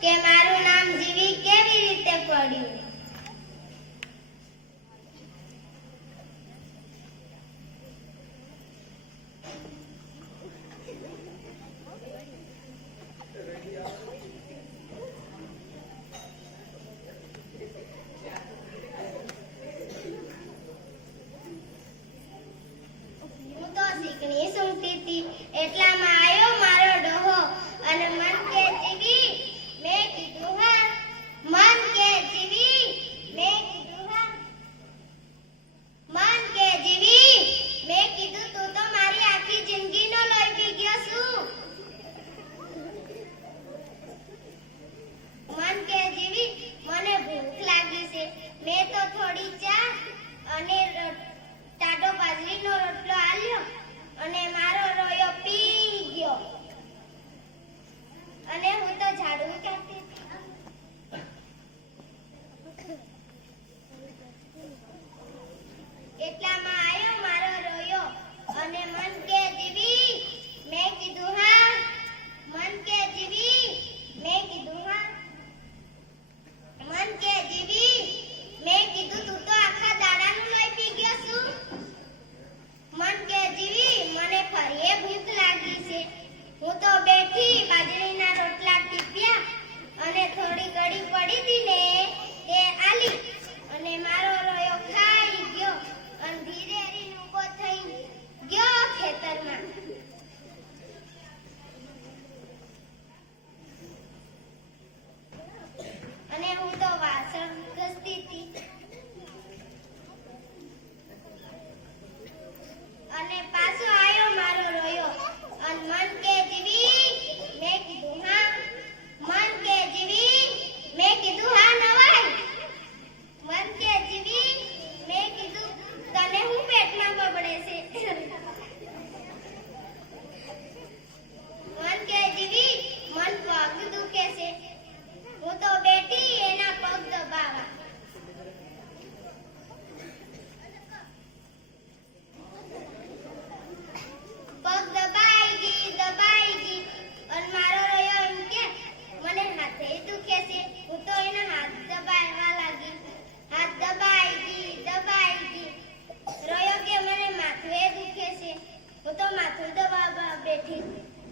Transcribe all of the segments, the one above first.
કે મારું નામ જીવી કેવી રીતે પડ્યું? એટલામાં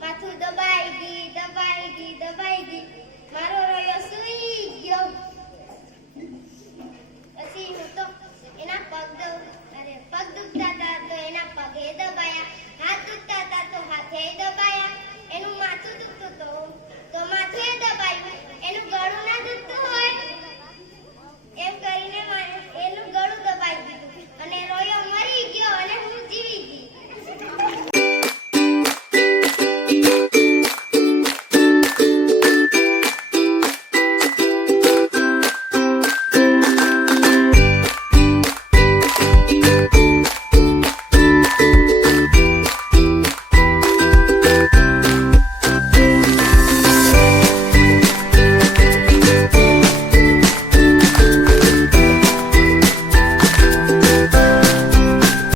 માથું દબાઈ ગઈ દબાઈ ગઈ દબાઈ ગઈ. મારો રહ્યો સુઈ